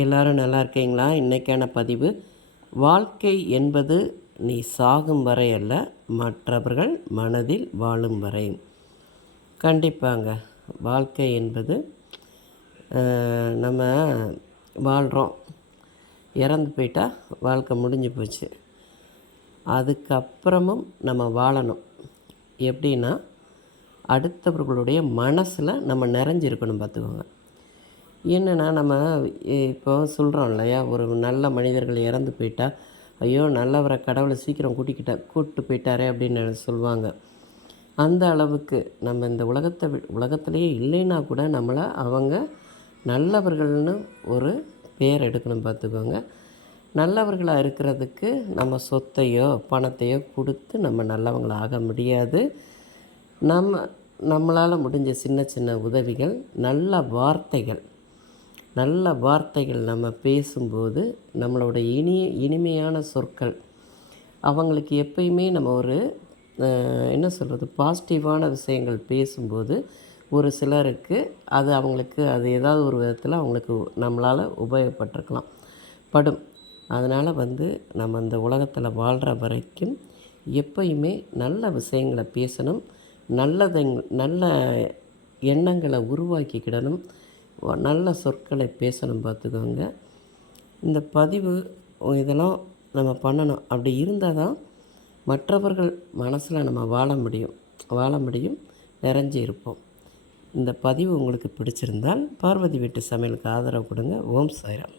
எல்லோரும் நல்லா இருக்கீங்களா? இன்றைக்கான பதிவு, வாழ்க்கை என்பது நீ சாகும் வரை அல்ல, மற்றவர்கள் மனதில் வாழும் வரை. கண்டிப்பாங்க. வாழ்க்கை என்பது நம்ம வாழ்கிறோம், இறந்து போயிட்டா வாழ்க்கை முடிஞ்சு போச்சு. அதுக்கப்புறமும் நம்ம வாழணும். எப்படின்னா, அடுத்தவர்களுடைய மனசில் நம்ம நிறைஞ்சிருக்கணும். பார்த்துக்கோங்க. என்னென்னா, நம்ம இப்போ சொல்கிறோம் இல்லையா, ஒரு நல்ல மனிதர்கள் இறந்து போயிட்டா, ஐயோ நல்லவரை கடவுளை சீக்கிரம் கூப்பிட்டு போயிட்டாரே அப்படின்னு சொல்லுவாங்க. அந்த அளவுக்கு நம்ம இந்த உலகத்திலேயே இல்லைன்னா கூட நம்மளை அவங்க நல்லவர்கள்னு ஒரு பேர் எடுக்கணும். பார்த்துக்கோங்க. நல்லவர்களாக இருக்கிறதுக்கு நம்ம சொத்தையோ பணத்தையோ கொடுத்து நம்ம நல்லவங்களாக ஆக முடியாது. நம்மளால் முடிஞ்ச சின்ன சின்ன உதவிகள், நல்ல வார்த்தைகள் நம்ம பேசும்போது, நம்மளோட இனிமையான சொற்கள் அவங்களுக்கு எப்பயுமே நம்ம ஒரு என்ன சொல்கிறது, பாசிட்டிவான விஷயங்கள் பேசும்போது ஒரு சிலருக்கு அவங்களுக்கு ஏதாவது ஒரு விதத்தில் அவங்களுக்கு நம்மளால் உபயோகப்பட்டிருக்கலாம். அதனால் நம்ம அந்த உலகத்தில் வாழ்கிற வரைக்கும் எப்பயுமே நல்ல விஷயங்களை பேசணும், நல்ல எண்ணங்களை உருவாக்கிக்கிடணும், நல்ல சொற்களை பேசணும். பார்த்துக்கோங்க. இந்த பதிவு இதெல்லாம் நம்ம பண்ணணும். அப்படி இருந்தால் தான் மற்றவர்கள் மனசில் நம்ம வாழ முடியும், நிறைஞ்சு இருப்போம். இந்த பதிவு உங்களுக்கு பிடிச்சிருந்தால் பார்வதி வீட்டு சமையலுக்கு ஆதரவு கொடுங்க. ஓம் சாய்ராம்.